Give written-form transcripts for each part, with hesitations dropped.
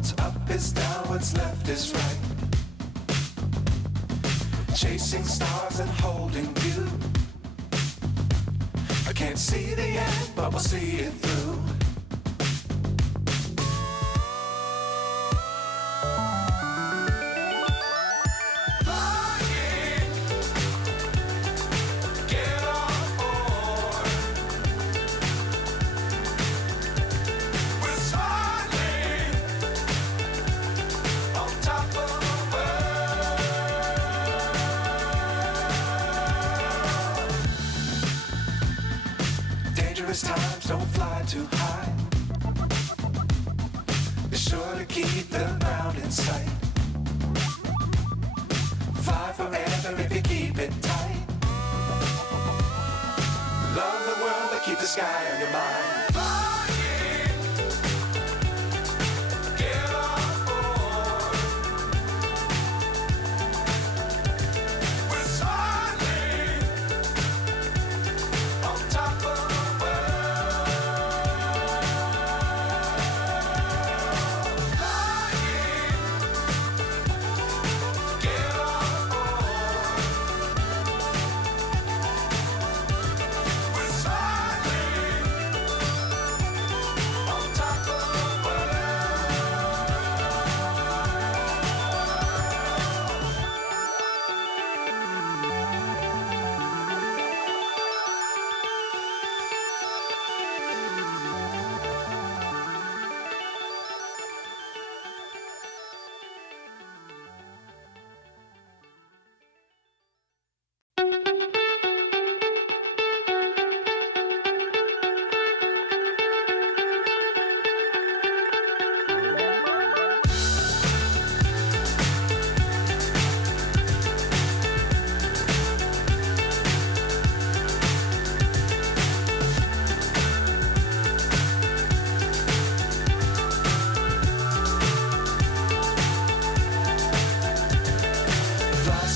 What's up is down, what's left is right. Chasing stars and holding you. I can't see the end, but we'll see it through. Dangerous times, don't fly too high. Be sure to keep the ground in sight. Fly forever if you keep it tight. Love the world, but keep the sky on your mind.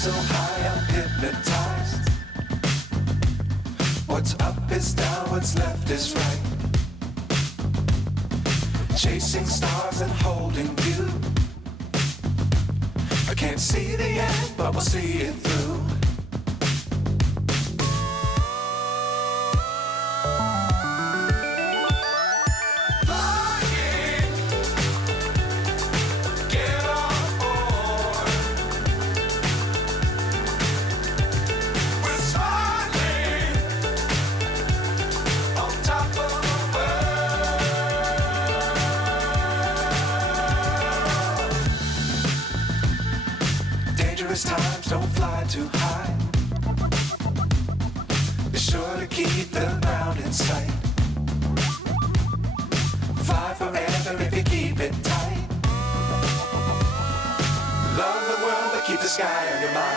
So high, I'm hypnotized. What's up is down, what's left is right. Chasing stars and holding you. I can't see the end, but we'll see it through. Dangerous times, don't fly too high. Be sure to keep the ground in sight. Fly forever if you keep it tight. Love the world, but keep the sky on your mind.